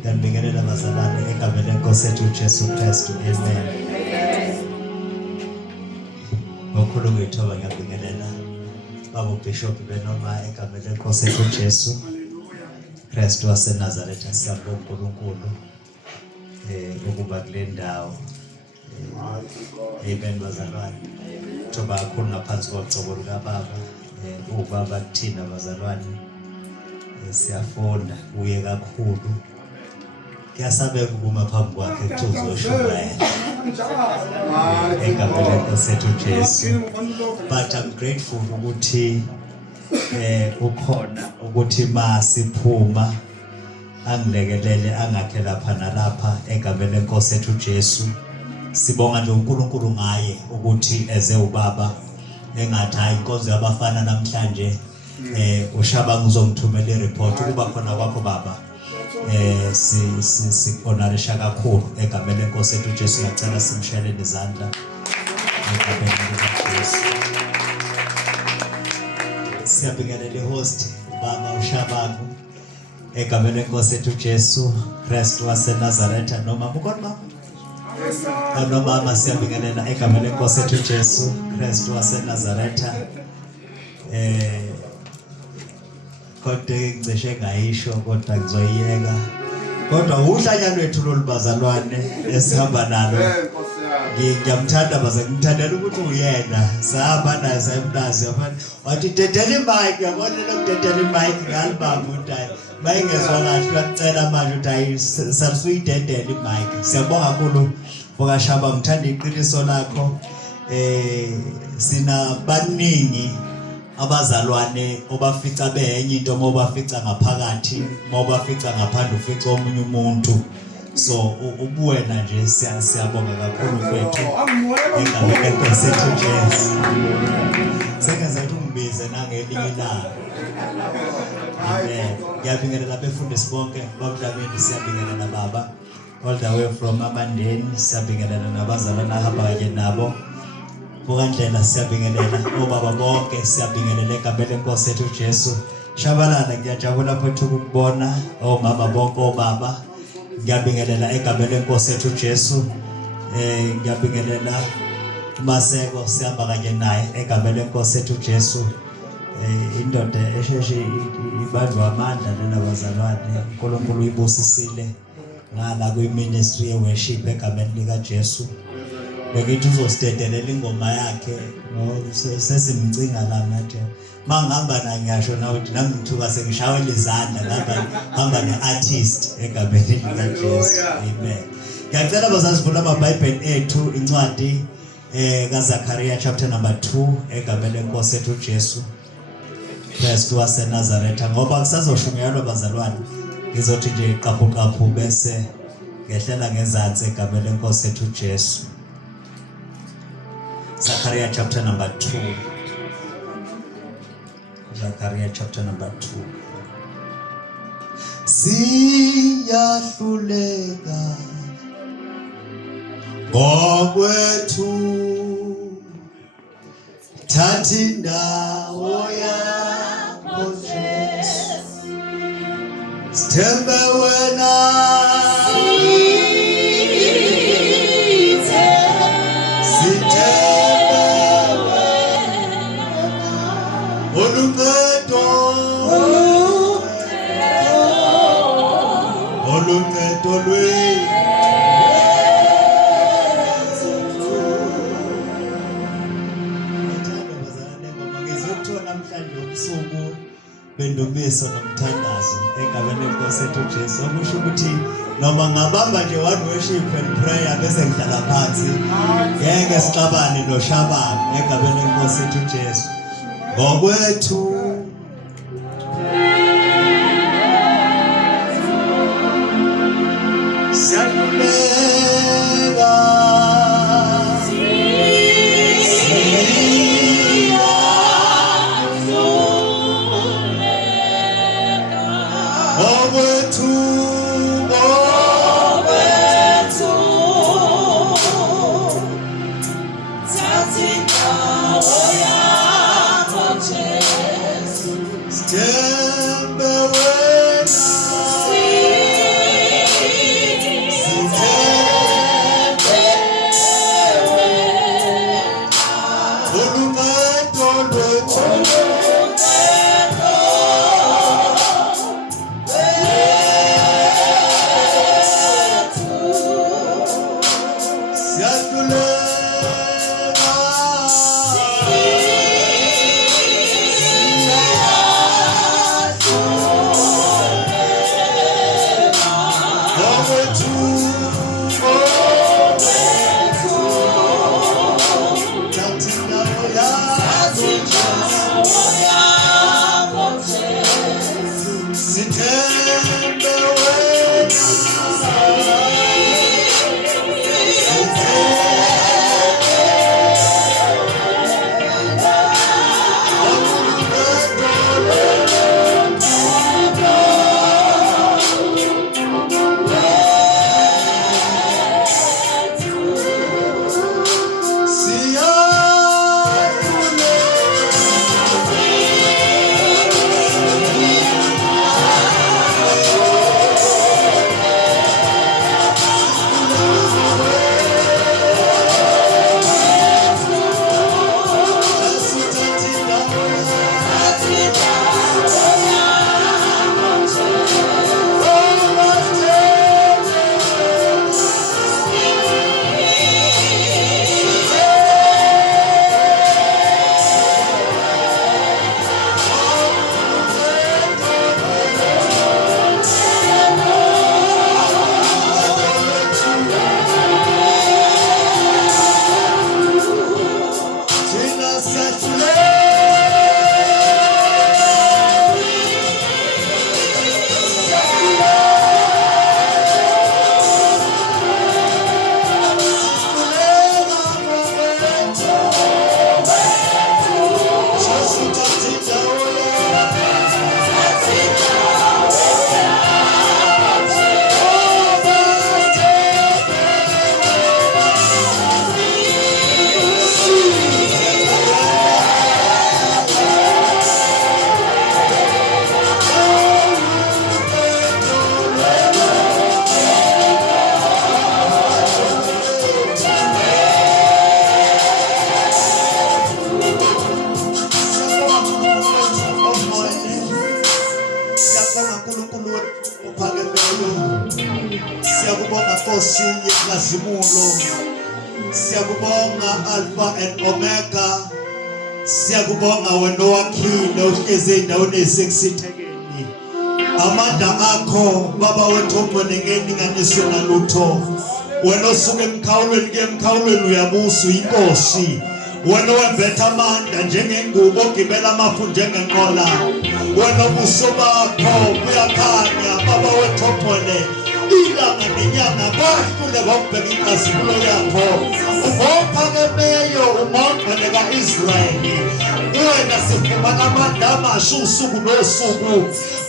Ngiyabingelela bazalwane egameni lenkosi yethu uJesu Kristu. Amen. Ngokhulu kwethoba ngiyabingelela baba Bishop benoma egameni lenkosi yethu uJesu Kristu waseNazaretha. Siyabonga uNkulunkulu ukuba kule ndawo. Amen bazalwane. Thoba kakhulu ngaphansi kwagcobo lukababa. Ubaba kuthina bazalwane. Siyafunda uye kakhulu. Kuyasabeka ukuma phambi kwakhe kuthuzoshubaya. Egameni lenkosi yethu uJesu. But I'm grateful ukuthi ukhona ukuthi masiphuma angilekelele angakhe lapha nalapha egameni lenkosi yethu uJesu. Sibonga nje uNkulunkulu ngaye ukuthi eze ubaba engathi hayi inkonzo yabafana namhlanje uShabang uzomthumela ireport ukuba khona kwakho baba sikonalisha kakhulu egameni lenkosi yethu uJesu. Ngicela simshayele izandla egameni likaJesu. Siyabingelela host baba uShabang egameni lenkosi yethu uJesu Kristu waseNazaretha. Noma bukhona mama siyabingelela egameni lenkosi yethu uJesu Kristu waseNazaretha. Kodwa ngicishe ngayisho kodwa ngizoyiyeka. Kodwa uhlanya lwethu lolubazalwane esihamba nalo. Ngiyamthanda baze ngimthandela ukuthi uyena. Sahamba naye sayimnazi yabona. Wathi dedela imic yabona lokudedela imic ngalibamba uNtayi. Bayingezwa kahle bacela manje ukuthi ayi salusuyidedela imic. Siyabonga kakhulu bokashaba ngithanda iqiniso lakho. Sina baningi abazalwane obafica benye into mobafica ngaphakathi mobafica ngaphandle ufica omunye umuntu. So ubuwena nje siyabonga kakhulu kwethu egameni lenkosi yethu uJesu. Sengaze ungibize nangelinye ilanga. Amen. Ngiyabingelela abefundisi bonke babudabeni, siyabingelela baba all the way from Amandeni, siyabingelela nabazalwane ahamba kanye nabo. Bukandlela siyabingelela obaba bonke, siyabingelela egameni lenkosi yethu uJesu. Shabalala ngiyajabula mfowethu ukubona omama bonke obaba. Ngiyabingelela egameni lenkosi yethu uJesu. Ngiyabingelela uMaseko sihamba kanye naye egameni lenkosi yethu uJesu. Indoda esheshe ibanjwa amandla lena bazalwane. uNkulunkulu uyibusisile ngala kwi-ministry ye-worship egameni likaJesu. Bekithi uzosidedelela ingoma yakhe sesimcinga la nathi mangihamba na ngiyasho na ukuthi nami ngithuka sengishawela izandla lapha hamba ne-artist egameni likaJesu. Amen. Ngiyacela bazasivula amaBhayibheli ethu incwadi kaZakhariya chapter number 2 egameni lenkosi yethu uJesu Kristu waseNazaretha. Ngoba kusazoshunyelwa bazalwane ngizothi nje iqaphu bese ngehlela ngezantsi egameni lenkosi yethu uJesu. Zechariah chapter number 2. Zechariah chapter number 2. Siyahluleka ngokwethu thathi indawo yakho Jesu. Sithembe wena bendumiso nomthandazo egameni lenkosi yethu uJesu. Okusho ukuthi noma ngabamba nje one worship and prayer bese ngihlala phansi ngeke sixabane noShabang egameni lenkosi yethu uJesu. Ngokwethu siyahluleka Stembe wena siyakubonga Nkosi yenkazimulo, siyakubonga Alpha and Omega, siyakubonga wena owakhile uhlezi endaweni esekusithekeni. Amandla akho baba wethu ongcwelengeni nganiswe nalutho, wena osuke emkhawulweni ke emkhawulweni uyabusa uyinkosi, wena wembetha amandla njengengubo ogibela amafu njengenqola, wena ubuso bakho buyakhanya baba wethu ongcwele. Ilanga nenyanga kwahlule ngokubheka inkazimulo yakho, ungophakemeyo ungongcwele ka-Israyeli. Wena sifumana amandla amasha usuku nosuku,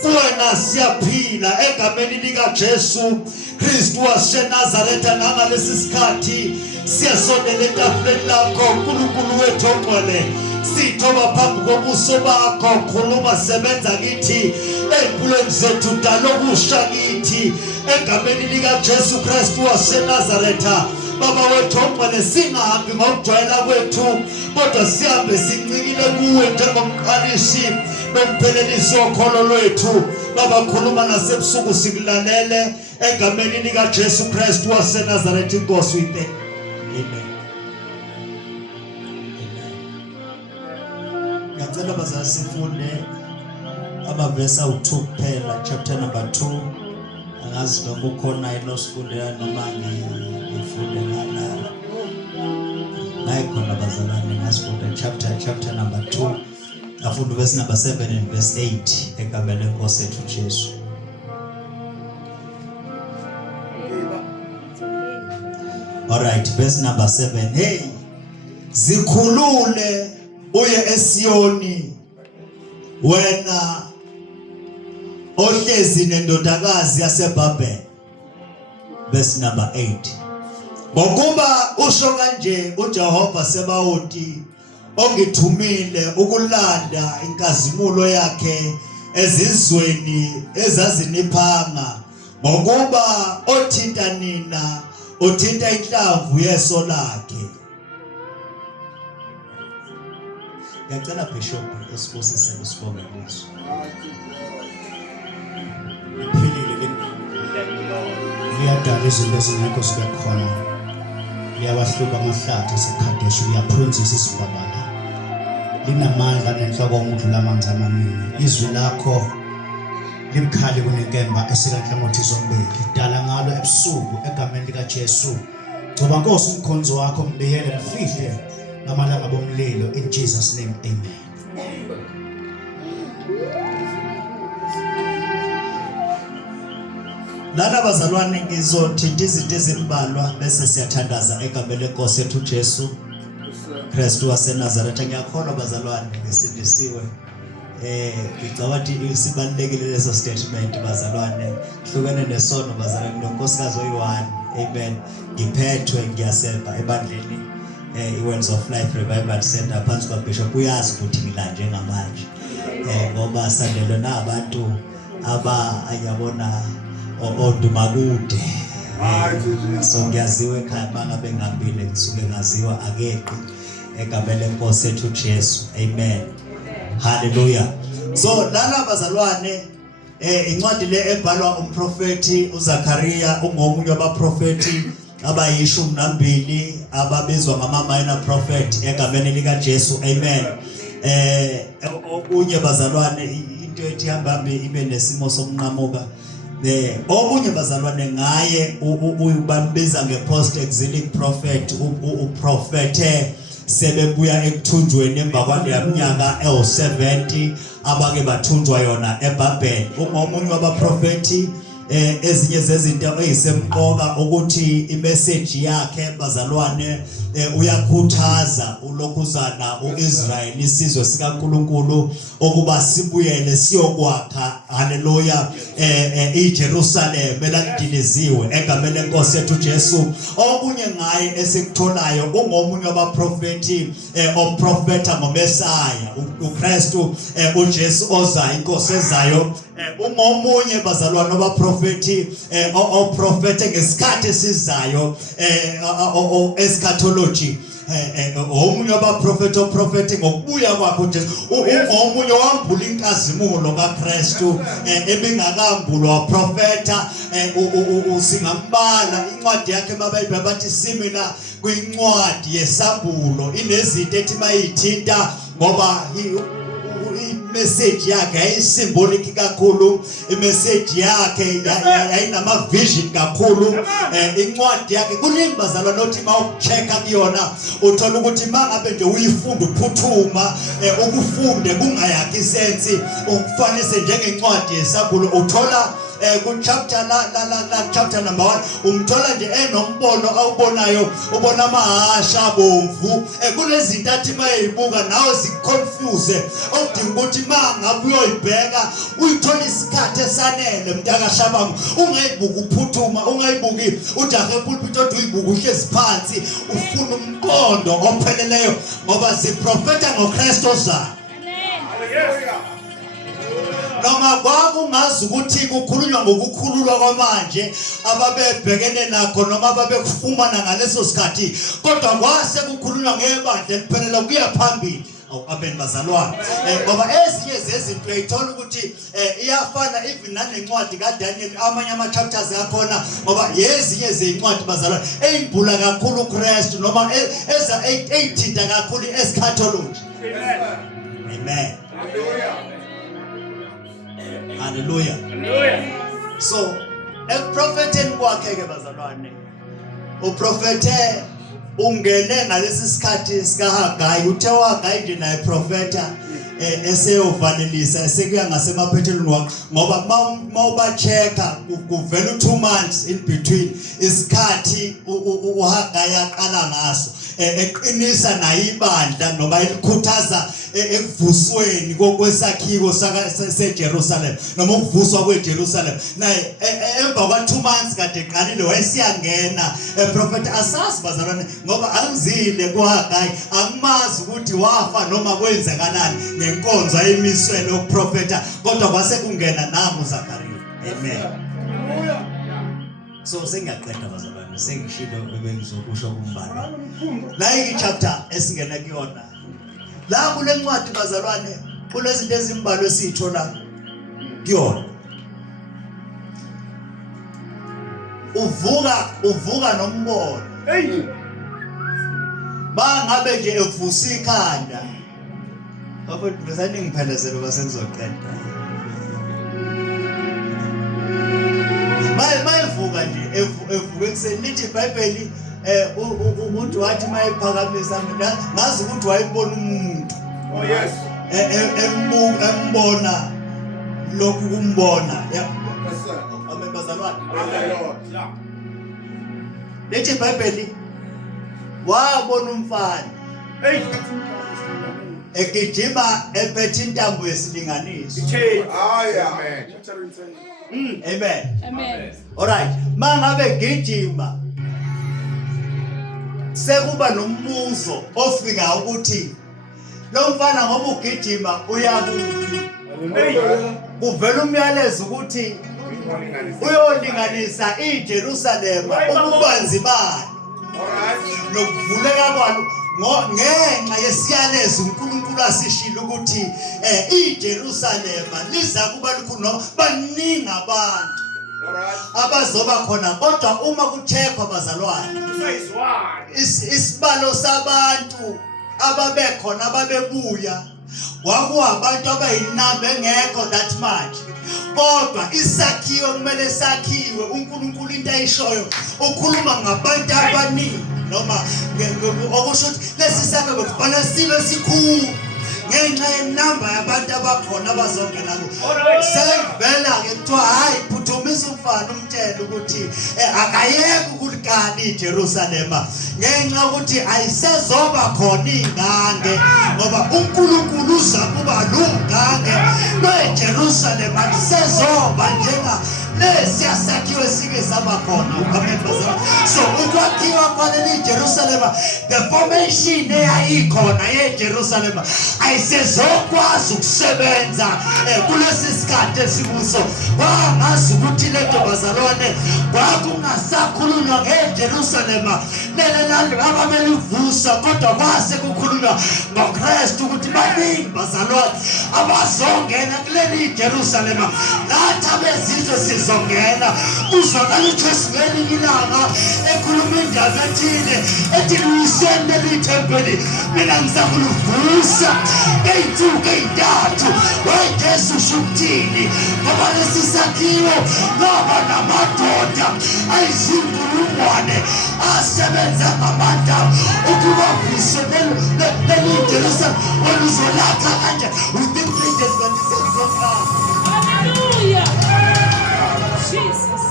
wena siyaphila egameni likaJesu Kristu waseNazaretha. Nangalesi sikhathi siyasondela etafuleni lakho uNkulunkulu wethu ongcwele, sithoba phambi kobuso bakho. Khuluma, sebenza kithi empilweni zethu, dala okusha kithi egameni likaJesu Kristu waseNazaretha. Baba wethu ongcwele, singahambi ngokujwayela kwethu, kodwa sihambe sincikile kuwe njengomqalisi nomphelelisi wokholo lwethu. Baba khuluma nasebusuku sikulalele egameni likaJesu Kristu waseNazaretha inkosi uyithe. Amen. Ngicela bazali sifunde amavesi awu-2 kuphela, chapter number 2. Angazi noma ukhona yini osifundela noma ngifunde ngala. Ngayikhona bazalwane ngasifunda chapter number 2. Afunda verse number 7 and verse 8 egameni lenkosi yethu Jesu. Alright, verse number 7. Hey, zikhulule uye eSiyoni, wena ohlezi nendodakazi yaseBhabheli. Verse number 8. Ngokuba usho kanje uJehova Sebawothi, ongithumile ukulanda inkazimulo yakhe ezizweni ezaziniphanga, ngokuba othinta nina uthinta inhlamvu yeso lakhe. Ngicela Bishop usibusise usibonge leso. Philile liyadala izinto ezingekho zibe khona, liyawahluka amahlathi eseKhadeshi, liyaphunzisa isibabala, linamandla nenhloko umudlula amanzi amaningi. Izwi lakho limkhali kunenkemba esikanhlangothi zombili, lidala ngalo ebusuku egameni likaJesu. Ngoba Nkosi umkhonzo wakho mbiyele mfihle ngamalanga bomlilo. In Jesus name, amen. Lana bazalwane ngizothinta izinto ezimbalwa bese siyathandaza egameni lenkosi yethu Jesu Kristu waseNazaretha. Ngiyakholwa bazalwane ngisindisiwe. Ngicabanga ukuthi sibalekile leso statement bazalwane. Hlukene nesono bazalwane, nonkosikazi oyi-1. Amen. Ngiphethwe ngiyasemba ebandleni iWords of Life Revival Center phansi kwaBishop. Uyazi ukuthi ngilanje ngamanje ngoba sandelwe nabantu ayabona odumakude. So ngiyaziwe ekhaya bangabe ngambile ngisuke ngaziwa akeqi egameni lenkosi yethu Jesu. Amen. Hallelujah. So lana bazalwane incwadi le ebhalwa umprofeti uZakhariya, ungomunye wabaprofeti abayishumi nambili ababizwa ngama-minor prophet egameni likaJesu. Amen. Okunye bazalwane into ethi ihambe ibe nesimo sokunqamuka. Okunye bazalwane ngaye ubambiza nge-post exilic prophet, uprofete sebebuya ekuthunjweni emva kwaleminyaka ewu-70 abake bathunjwa yona eBhabheli. Ungomunye wabaprofeti ezinye zezinto ezisemqoka ukuthi imessage yakhe bazalwane uyakhuthaza ulokhuzana uIsrael, isizwe sikaNkulunkulu, ukuba sibuyele siyokwakha haleluya iJerusalem elakudiliziwe egameni lenkosi yethu Jesu. Okunye ngaye esikutholayo ungomunye wabaprofeti oprofeta ngomesaya uKristu uJesu ozayo, inkosi ezayo. Ungomunye bazalwane wabaprofeti oprofete ngesikhathi esizayo eschatology. omunye wabaprofeti oprofeti ngokubuya kwakhe uJesu omunye wambula inkazimulo kaKristu ebingakambulwa waprofeta usingambala incwadi yakhe babayibhela bathi simila kwincwadi yesambulo inezinto ethi mayithinta ngoba message yakhe ayisymbolic kakhulu imessage yakhe ayinama vision kakhulu incwadi yakhe kuningi bazalwa nothi mawuchecka kuyona uthola ukuthi mangabe nje uyifunda uphuthuma ukufunde kungayakhi isensi ukufanise njengencwadi yesambulo uthola ku chapter number 1 umthola nje enombono awubonayo ubona amahasha bomvu kunezinto athi mayibuka nawe ziconfuse okudinga ukuthi mangabe uyoyibheka uyithola isikhathi esanele mntakashabangu ungayibuka uphuthuma ungayibuki ujahe pulpit odwa uyibuka uhlezi phansi ufuna umqondo opheleleyo ngoba ziprofeta ngoKristu ozayo. Noma kwakungazi ukuthi kukhulunywa ngokukhululwa kwamanje ababebhekene nakho noma ababekufumana ngaleso sikhathi kodwa kwase kukhulunywa ngebandla eliphelele kuya phambili awabeni bazalwane ngoba ezinye zezinto uyithola ukuthi iyafana even nanencwadi kaDaniel amanye ama chapters yakhona ngoba ezinye zezincwadi bazalwane eyimbula kakhulu uKristu noma eza eyithinta kakhulu eschatology. Amen. Hallelujah. So eprofeteni kwakhe ke bazalwane uprofete ungene ngalesi sikhathi sikaHagayi uthe waHagayi nje naye profeta eseyovalelisa esekuya ngasemaphethelweni wakhe ngoba mawubachecka kuvela 2 months in between isikhathi uHagayi aqala ngaso eqinisa naye ibandla noma elikhuthaza ekuvusweni kokwesakhiwo seJerusalem noma ukuvuswa kweJerusalem naye emva kwa 2 months kade eqalile wayesiyangena prophet asasi bazalwane ngoba angizile kuHagayi angimazi ukuthi wafa noma kwenzakalani ngenkonzo ayimiswe loprofeta kodwa kwase kungena namu Zakariya. Amen. So sengiyaqeda bazalwane sengishilo bengizokusho kumbala la ichapter esingena kuyona la kule ncwadi bazalwane kunezinto ezimbalwa esithola kuyona uvuka nombono bangabe nje evusa ikhanda bafethu bezani ngiphelezele base ngizoqeda mayivuka nje evuka ekseni lithi iBhayibheli umuntu wathi mayiphakamisa mina ngazi ukuthi wayibona umuntu. Oh yes. Embona lokhu kumbona. Yes sir. Amen bazalwane. Yeah. Lithi iBhayibheli wabona umfana. Hey. Egijima ephethe intambo yesilinganiso. Amen. Amen. Amen. All right. Mangabe gijima sekuba nombuzo ofika ukuthi lo mfana ngoba ugijima uyakuphi kuvela umyalezo ukuthi uyolinganisa iJerusalem ububanzi bani nokuvuleka kwalo ngenxa yesiyalezo uNkulunkulu asishilo ukuthi iJerusalem liza kuba likhulu baningi abantu abazoba khona kodwa uma kucheckwa bazalwane isibalo sabantu ababekhona ababebuya kwakuwabantu abayinamba engekho that much kodwa isakhiwo kumele sakhiwe uNkulunkulu into ayishoyo ukhuluma ngabantu abaningi noma okusho ukuthi lesi sakhe bekufanele sibe sikhulu ngenxa yenamba yabantu abakhona abazongena ku sevela ke kuthiwa hayi phuthumisa umfana umtshela ukuthi akayeke ukulikani iJerusalem ngenxa ukuthi ayisezoba khona ingange ngoba uNkulunkulu uza kuba lungange lweJerusalem alisezoba njenga lesiyasakhiwe sike saba khona amen bazalwane. So ukwakhiwa kwaleli Jerusalem, the formation eyayikhona yeJerusalem ayisezokwazi ukusebenza kulesi sikhathi esikuso. Wangazi ukuthi lento bazalwane kwakungasakhulunywa ngeJerusalem leli ababelivusa, kodwa kwase kukhulunywa ngoKristu ukuthi baningi bazalwane abazongena kuleli Jerusalem. Lathi abezizwe sizongena. Uzwakala uJesu ngelinye ilanga ekhuluma indaba ethile ethi luyiseni leli thempeli, mina ngizakuluvusa ngey'nsuku ey'ntathu. WeJesu usho ukuthini? Ngoba lesi sakhiwo ngoba namadoda ayizinkulungwane asebenza ngamandla ukuba vuse leli Jerusalem oluzolakha kanje within 3 days kanti sekuzoqala. Hallelujah. Jesus.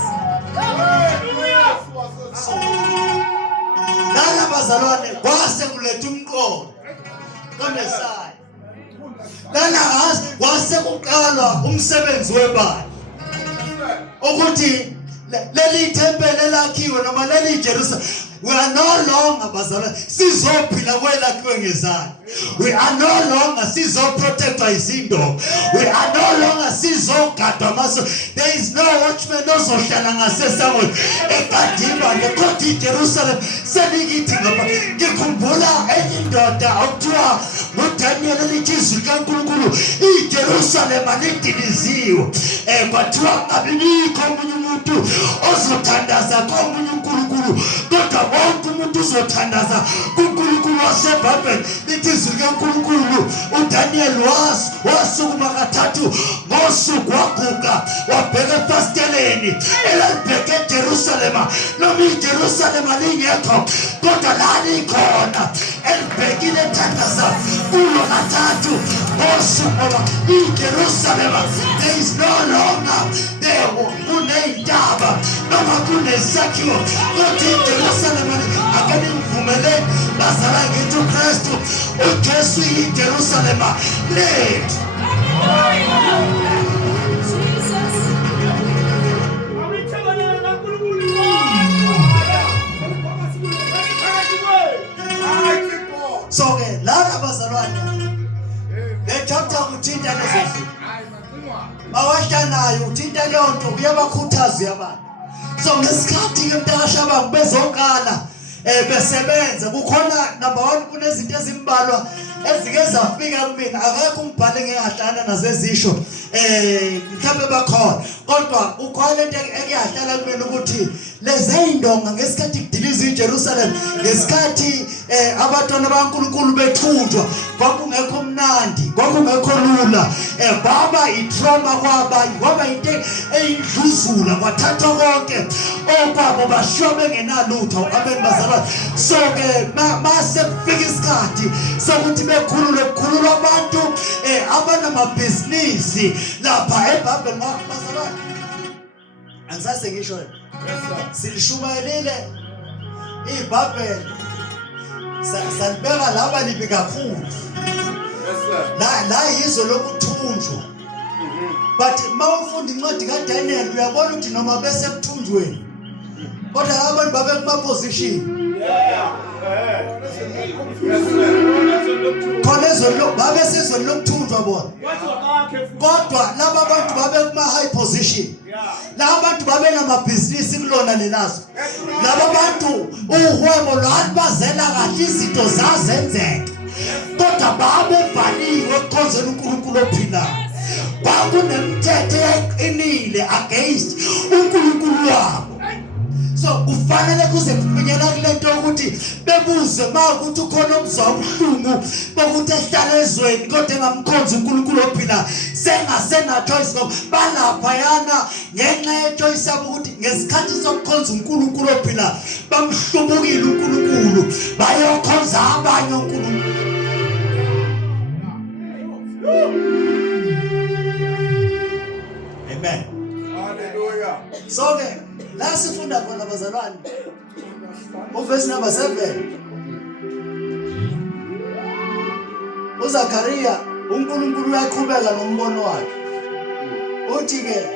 Lala bazalwane kwase kuletha umqondo kaMesaya. Lana kwase kuqalwa umsebenzi webandla ukuthi leli thempeli elakhiwe noma leli Jerusalem, we are no longer bazalwane sizophila kwelakhiwe ngezandla. We are no longer sizoprotectwa izinto. We are no longer sizogadwa amaso. There is no watchman ozohlala ngasesangweni egadimba kodwa iJerusalem selikithi ngapha. Ngikhumbula enye indoda okuthiwa nguDaniel elithi izwi likaNkulunkulu iJerusalem alidiliziwe. Kwathiwa kabibikho omunye umuntu ozothandaza komunye uNkulunkulu, kodwa wonke umuntu uzothandaza kuNkulunkulu waseBhabheli. Lithi izwi likaNkulunkulu uDaniel wasukuma kathathu ngosuku waguqa wabheka efasteleni elalibheke eJerusalem. Noma iJerusalem lingekho kodwa lalikhona elibhekile ethandaza kulo kathathu ngosuku, ngoba iJerusalem there is no longer there kuney'ntaba noma kunesakhiwo kodwa iJerusalem akani mvumeleni bazalwane ngithi uKristu uJesu iJerusalem lethu. So ke lana bazalwane echapter kuthinta lezo bawashanayo uthinta leyo nto kuyabakhuthaza abantu. So ngesikhathi ke mntakashabangu bezoqala besebenza kukhona number 1 kunezinto ezimbalwa ezike zafika kumina. Akekho umbhali engahlala nazo ezisho mhlawumbe bakhona, kodwa ukhona into eyahlala kumina ukuthi lezi indonga ngesikhathi kudiliza iJerusalem, ngesikhathi abantwana baNkulunkulu bethunjwa kwakungekho mnandi, kwakungekho lula. Baba itrauma kwaba into eyindluzula, kwathathwa konke okwabo bashiwa bengenalutho. Amen bazalwane. So ke mase kufika isikhathi sokuthi bekhululwa abantu abanamabhizinisi lapha eBhabheli. Bazalwane angisase ngisho silishumayelile iBhabheli salibeka laba libi kakhulu. La yizo lokuthunjwa. But mawufunda incwadi kaDaniel uyabona ukuthi noma bese kuthunjweni kodwa abantu babe kuma position khona ezolo babe sezolo lokuthunjwa bona, kodwa laba abantu babe kuma high position. Laba bantu babe namabhizinisi kulona lelazo. Laba bantu uhwebo lwalibazela kahle, izinto zazenzeka kodwa babevaliwe ekukhonzeni uNkulunkulu ophilayo. Kwakunemithetho eyayiqinile against uNkulunkulu wabo. So kufanele kuze kufinyela kulento ukuthi bebuze ukuthi ukhona umzwa obuhlungu bokuthi ehlala ezweni kodwa engamkhonzi uNkulunkulu ophilayo, sengasena choice ngoba balapha yana ngenxa yechoice yabo ukuthi ngesikhathi sokukhonza uNkulunkulu ophilayo bamhlubukile uNkulunkulu bayokhonza abanye uNkulunkulu. Amen. Hallelujah. So ke la sifunda khona bazalwane uverse number 7 uZakhariya uNkulunkulu uyaqhubeka nombono wakhe uthi ke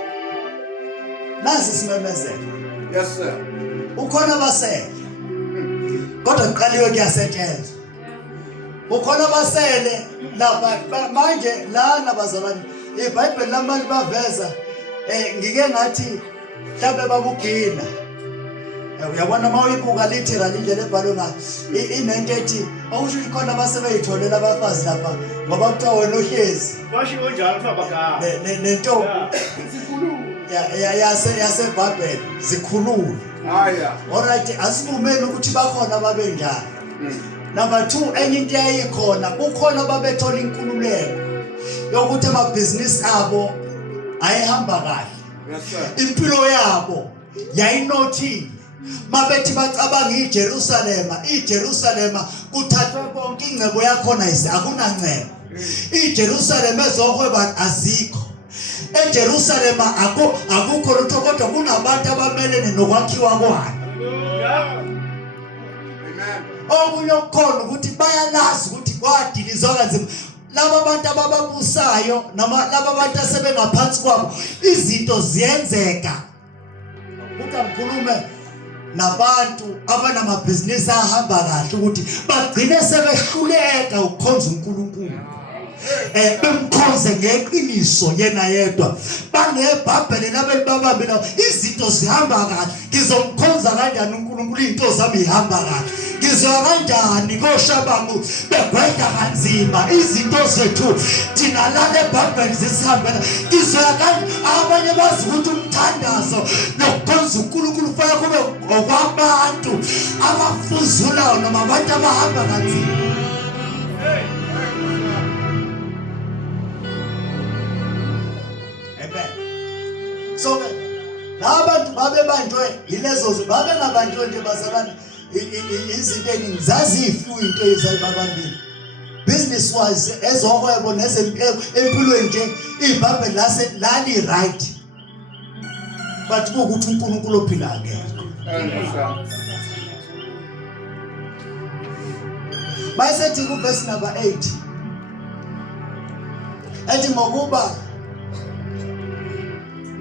nasi simemezelo. Yes, sir. Ukhona abasele. Kodwa kuqaliwe kuyasetshenzwa. Ukhona abasele lapha manje lana bazalwane. iBhayibheli lamanje baveza ngike ngathi mhlawumbe babugina. Uyabona mawuyibuka literally indlela ebhalwe ngayo inento ethi awusho ikhona abasebeyitholela abafazi lapha ngoba kuthiwa wena ohlezi Washiwo njalo mfabaka. nento yaseBhabheli zikhulule. Aya. Alright, asivumeni ukuthi bakhona ababenjalo. Number 2, enye into yayikhona kukhona ababethola inkululeko yokuthi amabhizinisi abo ayehamba kahle. Yes, sir. Impilo yabo yayinothile. Mabethi bacabanga iJerusalema kuthathwe konke ingcebo yakhona akunancebo. iJerusalema ezohweba azikho. eJerusalema akukho lutho kodwa kunabantu abamelene nokwakhiwa kwayo. Amen. Okunye okukhona ukuthi bayalazi ukuthi kwadilizwa kanzima. Laba bantu abababusayo noma laba bantu asebengaphansi kwabo izinto ziyenzeka. Ukuthi ngikhulume nabantu abanamabhizinisi ahamba kahle ukuthi bagcine sebehluleka ukukhonza uNkulunkulu. Bemkhonze ngeqiniso yena yedwa. BaneBhabheli nabelibabambe nawo izinto zihamba kahle. Ngizomkhonza kanjani uNkulunkulu izinto zami zihamba kahle? Ngizwa kanjani koShabangu begweda kanzima izinto zethu thina lana eBhabheli zisihambela? Ngizwa kanjani abanye bazi ukuthi umthandazo nokukhonza uNkulunkulu kufanele kube okwabantu abafuzulayo noma abantu abahamba kanzima. So labantu babebanjwe yilezo babengabanjwe nje bazalwane izinto eningi zazifu into ezayibabambile business wise ezohwebo nezempilweni nje iBhabheli lali right but ukuthi uNkulunkulu ophila akekho. Bayisethi ku verse number 8 ethi ngokuba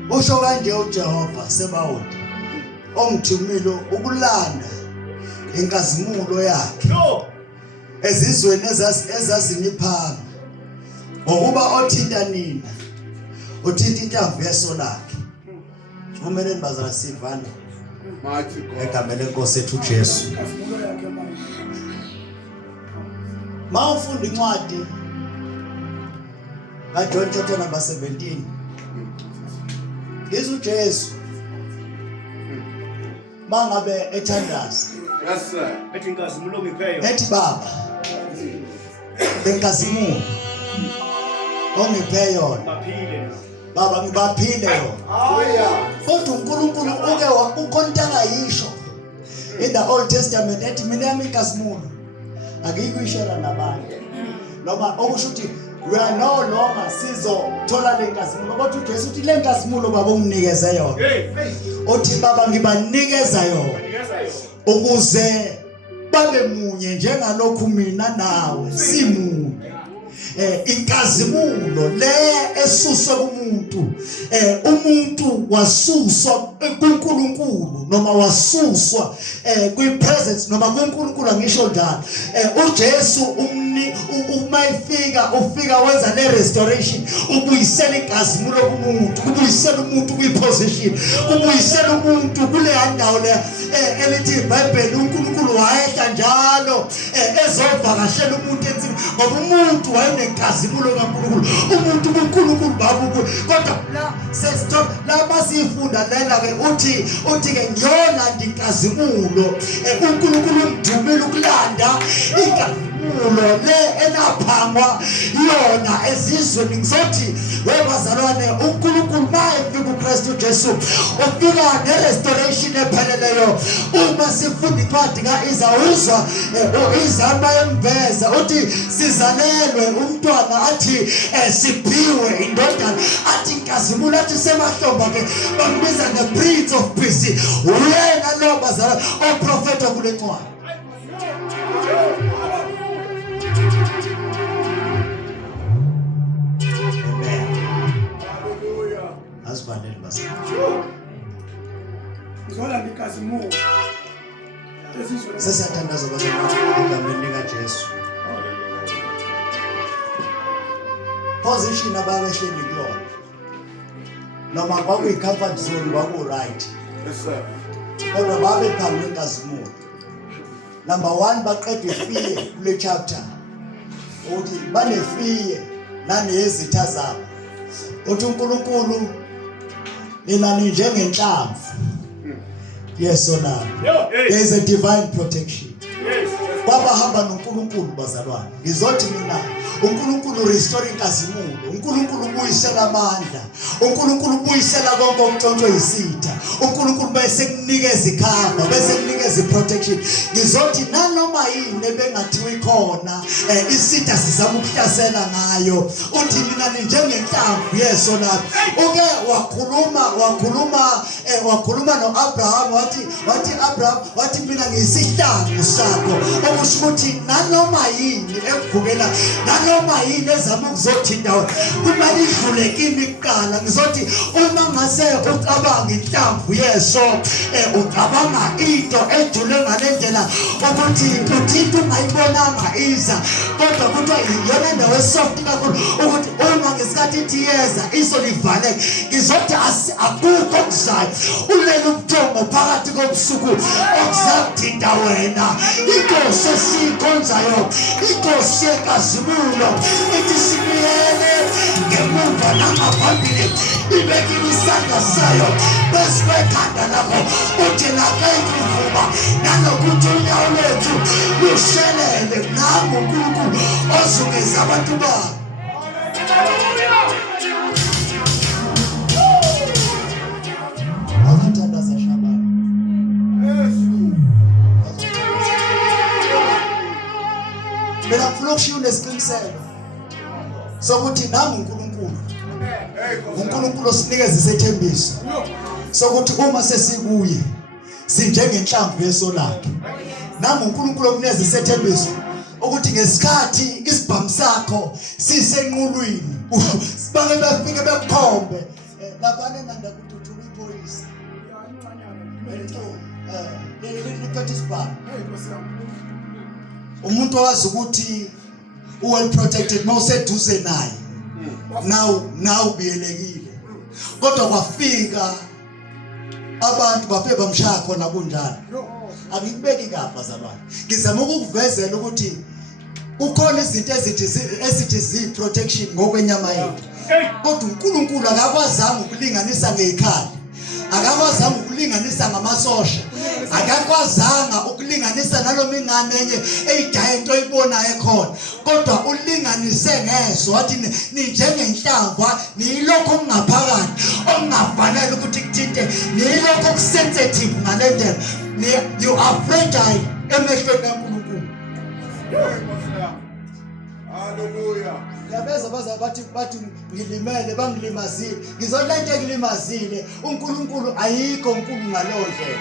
usho kanje uJehova Sebawuthi ongithumile ukulanda inkazimulo yakhe ezizweni ezaziniphanga ngokuba othinta nina uthinta inhlamvu yeso lakhe. Kumele bazala sivana Mighty God. egameni lenkosi ethu Jesu. Mawufunda incwadi kaJohn chapter number 17 Yesu Jesu mangabe ethandaza Yes, sir. Ethi inkazimulo ngipheyo. ethi baba benkazimulo ongiphe yona Baphile. baba ngibaphile yona. Hallelujah. Kodwa uNkulunkulu uke wakukontanga yisho in the Old Testament ethi mina yami inkazimulo akuyishara nabantu noma okusho ukuthi we are no longer sizothola lenkazimulo kodwa uJesu uthi lenkazimulo baba unginikeze yona. Uthi baba ngibanikeza yona Ngiyeza yo. ukuze babe munye njengalokhu mina nawe simunye. Inkazimulo le esuswe kumuntu umuntu wasuswa kuNkulunkulu noma wasuswa kwipresence noma kuNkulunkulu angisho njalo. uJesu umayifika ufika wenza le restoration ubuyisela inkazimulo kumuntu ubuyisela umuntu kwiposition ubuyisela umuntu kule ndawo le elithi iBhayibheli uNkulunkulu wayehla njalo ezovakashela umuntu enzima ngoba umuntu wayenenkazimulo kaNkulunkulu umuntu kuNkulunkulu babuku kodwa la sesithola la masifunda lena ke uthi ke ngiyolanda inkazimulo uNkulunkulu umdumile ukulanda inkazimulo le enaphangwa yona ezizweni ngizothi webazalwane uNkulunkulu mayefika uKristu Jesu ufika nerestoration epheleleyo uma sifunda incwadi kaIsaya izama emveza uthi sizalelwe umntwana athi siphiwe indodana athi inkazimulo athi semahlomba ke bambiza the Prince of Peace uyena lo bazalwane oprofeta kule ncwadi. Asibandele basi. Sesiyathandaza bazalwane egameni likaJesu. Position ababehleli kuyona. Noma kwakuyi-comfort zone kwaku-right. Yes, sir. Kodwa babe phambi kwenkazimulo. Number 1 baqeda ifiye kule chapter. Uthi banefiye nanezitha zabo. Uthi uNkulunkulu nina ninjengenhlamvu. Yes or no? There is a divine protection. Baba hamba noNkulunkulu bazalwane. Ngizothi mina uNkulunkulu restore inkazimulo, uNkulunkulu ubuyisela amandla, uNkulunkulu ubuyisela konke okuntshontshe isitha, uNkulunkulu bese kunikeza ikhava, bese kunikeza iprotection. Ngizothi nanoma yini ebengathiwa ikhona isitha sizama ukuhlasela ngayo. Uthi mina ninjengenhlamvu yeso lapho. Uke wakhuluma noAbraham wathi Abraham wathi mina ngiyisihlangu sakho. Okusho ukuthi nanoma yini ekuvukela nanoma yini ezama ukuzothinta kumele idlule kimi kuqala. Ngizothi uma ngase ucabanga inhlamvu yeso ucabanga into ejule ngalendlela ukuthi uthinta ungayibonanga iza kodwa kuthiwa iyona ndawo esoft kakhulu ukuthi uma ngesikhathi ithi yeza izolivaleka. Ngizothi akukho okuzayo ulele ubuthongo phakathi kobusuku okuzakuthinta wena. Inkosi esiyikhonzayo, inkosi yenkazimulo ithi sibuyele ngemuva nangaphambili ibekile isandla sayo phezu kwekhanda lakho. Uthi nakayikuvuka nanokuthi unyawo lwethu lushelele nangu uNkulunkulu ozungeza abantu bakhe. Awathandaza Shabana. Mina ngifuna ukushiya unesiqiniseko sokuthi nami uNkulunkulu. uNkulunkulu osinikeza isethembiso sokuthi uma sesikuye sinjengenhlamvu yeso lakhe. Nami uNkulunkulu okunikeza isethembiso ukuthi ngesikhathi isibhamu sakho sisenqulwini sibange bafike bekhombe lapha nenda kuthuthuka iphoyisa. Liphethe isibhamu. Umuntu owazi ukuthi well protected mawuseduze naye now ubiyelekile. Kodwa kwafika abantu bafike bamshaya khona kunjalo. Angikubeki kapha bazalwane. Ngizama ukukuvezela ukuthi ukhona izinto ezithi zi-protection ngokwenyama yethu. Kodwa uNkulunkulu akakwazanga ukulinganisa ngezikhali, akakwazanga ukulinganisa ngamasosha, akakwazanga ukulinganisa naloma ingane enye eyidaye into oyibonayo ekhona. Kodwa ulinganise ngeso wathi ninjengenhlamvu, niyilokho okungaphakathi okungafanele ukuthi kuthinte, niyilokho okusensitive ngalendlela. You are fragile emehlweni kaNkulunkulu. Hallelujah. Yabeza bathi ngilimele bangilimazile. Ngizolento ekulimazile. uNkulunkulu ayikho uNkulunkulu ngalondlela.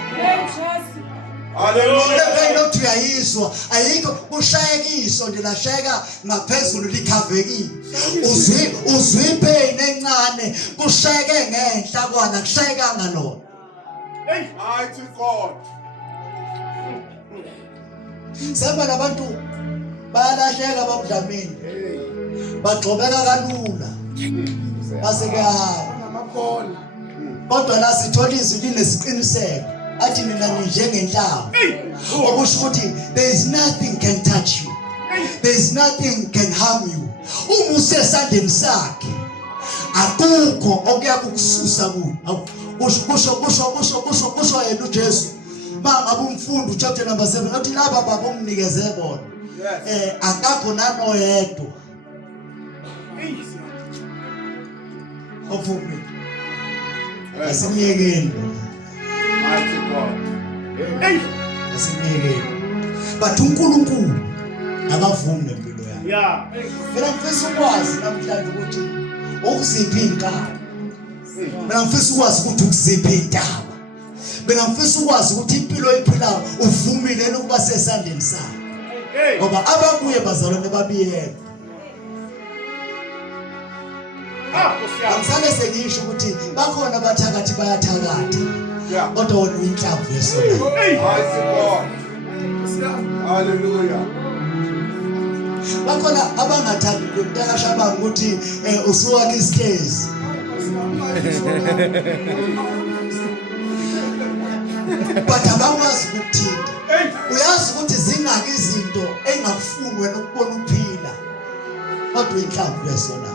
Hallelujah. Lephela uyayizwa ayikho ushayekisho nje lasheka ngaphezulu likhavekile. Uzwi pain encane kushayeke ngenhla kwana kushayeka ngalona. Mighty God. Sema labantu bayalahleka babudlamini. Bagxobeka kalula. Base kuyahamba. Kodwa la sithola izwi linesiqiniseko. Athi mina ninjengenhlamvu. Okusho ukuthi there is nothing can touch you. There is nothing can harm you. Uma usesandleni sakhe akukho okuyakukususa kuyo. Kusho yena uJesu. Mama umfundo chapter number 7 uthi laba baba umnikeze bona. Akakho nanoyedwa. Ofumi. Asimiyekeni. Mighty God. Asimiyekeni. But uNkulunkulu akavumi nempilo yakhe. Yeah. Mina ngifisa ukwazi namhlanje ukuthi ukuziphi inkaba. Mina ngifisa ukwazi ukuthi ukuziphi indaba. Mina ngifisa ukwazi ukuthi impilo oyiphilayo uvumile ukuba sesandleni sakhe. Ngoba ababuye bazalwane babiyela. Amsale sengisho ukuthi bakhona abathakathi bayathakatha. Yeah. kodwa wona uyinhlamvu yesona. Mighty God. Hallelujah. Bakhona abangathandi ukutakashaba ukuthi usuwakhe isitezi. But abakwazi ukuthinta. Uyazi ukuthi zingaki izinto engafuni wena ukubona uphila. Kodwa uyinhlamvu yesona.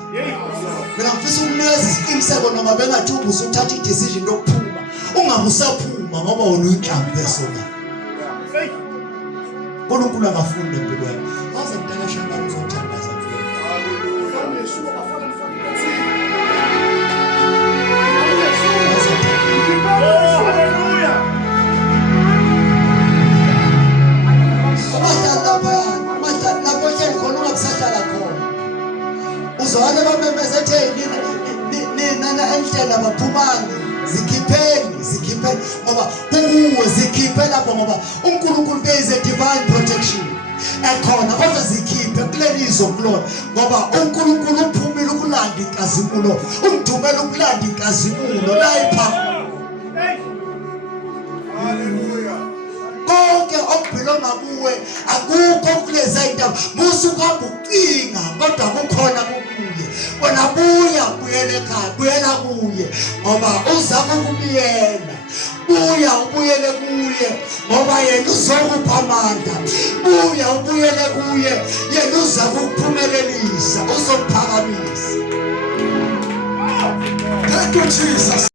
Mina ngifisa ukunikeza isiqiniseko noma bengathuki usuthatha i-decision yokuphuma. Ungabe usaphuma ngoba wona uyinhlamvu yesona. uNkulunkulu angafuni empilweni. Waze mntakashaba uzothandaza mfowethu. Uzwana bamemeza ethi nina endlela baphumani zikhipheni ngoba kuwe zikhiphe lapho ngoba uNkulunkulu there is a divine protection ekhona kodwa zikhiphe kulelizo kulona ngoba uNkulunkulu uphumile ukulanda inkazimulo umthumela ukulanda inkazimulo la ipha. Hallelujah. Konke okubhilonga kuwe akukho kuleza indaba musukuhamba ucinga kodwa kukhona kukuye wena buya buyele ekhaya buyela kuye ngoba uzama ukubuyela buya ubuyele kuye ngoba yena uzokupha amandla buya ubuyele kuye yena uza ukuphumelelisa uzokuphakamisa. Thank you Jesus.